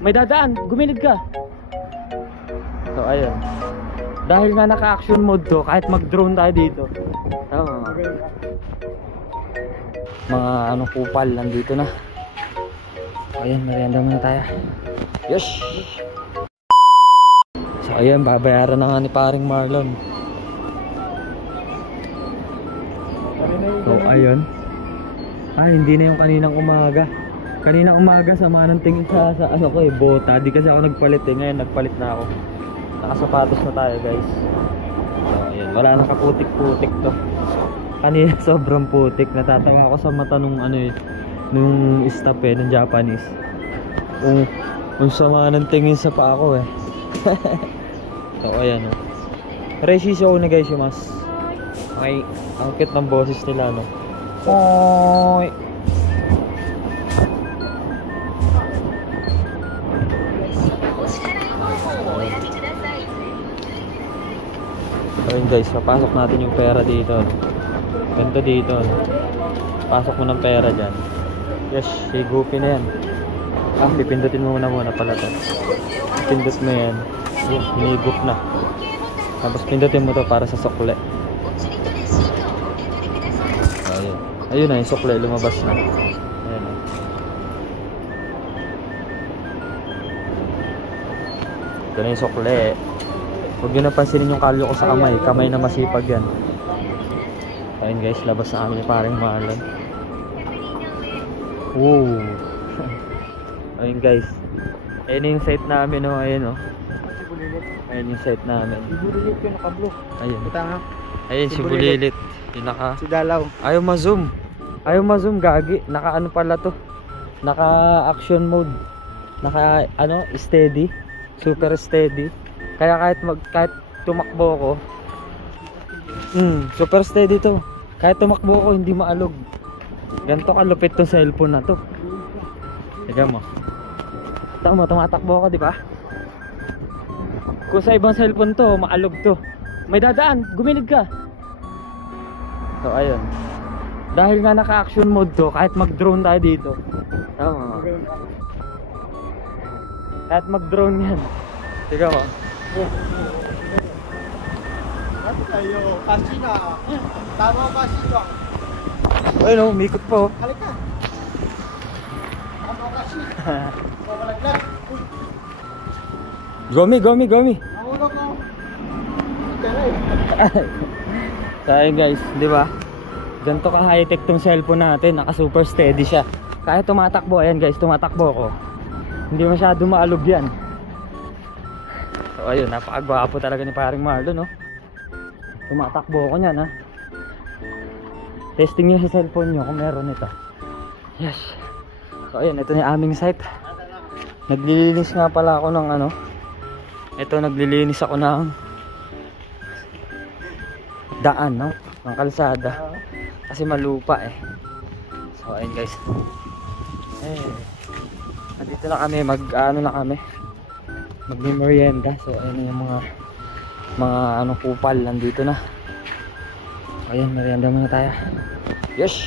May dadaan, gumilid ka. So ayun. Dahil nga naka-action mode to, kahit mag-drone tayo dito. Tama. Mga anong kupal nandito na. Ayun, merienda muna tayo. Yes. So ayun, babayaran na nga ni paring Marlon. So ayun. Hindi na yung kaninang umaga. Kaninang umaga sama ng tingin sa ano ko bota. Di kasi ako nagpalit ngayon nagpalit na ako. Nakasapatos na tayo guys. So ayun, wala nang kaputik-putik to. Kanina sobrang putik. Natatawa ako sa mata nung nung staff ng Japanese. Kung sama ng tingin sa pa ako So ayan Reshi show na guys yung mas. Okay, ang cute ng boses nila Oy. Ayun guys, papasok natin yung pera dito. Ganito dito. Pasok mo ng pera dyan. Yes, higupin na yan. Pipindutin mo muna pala to. Pindot mo yan. Yun, hinigup na. Tapos pindutin mo to para sa sukle. Ayun. Ayun na, yung sukle lumabas na. Ayun na. Ito na yung sukle. Huwag nyo napansinin yung kalyo ko sa kamay. Kamay na masipag yan. Ayun guys, labas na kami ni paring Marlon. Woo. Ayun guys. Ayun yung site namin Ayun Ayun yung site namin. Si Bulilit yung nakablo. Ayun. Ayun si Bulilit. Yung si Dalaw. Ayaw ma-zoom gagi. Naka ano pala to. Naka action mode. Naka steady. Super steady. Kaya kahit tumakbo ko super steady to. Kahit tumakbo ko hindi maalog. Ganto kalupit tong cellphone na to. Tignan mo. Tama, tumatakbo ako, di ba? Kung sa ibang cellphone to, maalog to. May dadaan, gumilid ka. So ayun. Dahil nga naka-action mode to, kahit mag-drone tayo dito. Tama. Kahit mag-drone yan. Tignan mo. Ano tayo? Kasi na. Tama kasi to. Ayun umikot po. Halika. Tama kasi. Mamalaglag. Gomi. Nahulog ko. So ayun guys, di ba? Ganito ka high-tech tong cellphone natin, naka super steady siya. Kahit tumatakbo, ayan guys, tumatakbo ko. Hindi masyado maalog yan. So ayun, napakagwapo talaga ni paring Marlon Tumatakbo ko niyan Testing niyo sa cellphone niyo kung meron ito. Yes. So ayun, ito na yung aming site. Naglilinis nga pala ako ng ito, naglilinis ako ng daan ng kalsada. Kasi malupa So ayun guys. Nandito na kami, magme-merienda. So ayun yung mga kupal nandito na. Ayun, merienda muna tayo. Yes.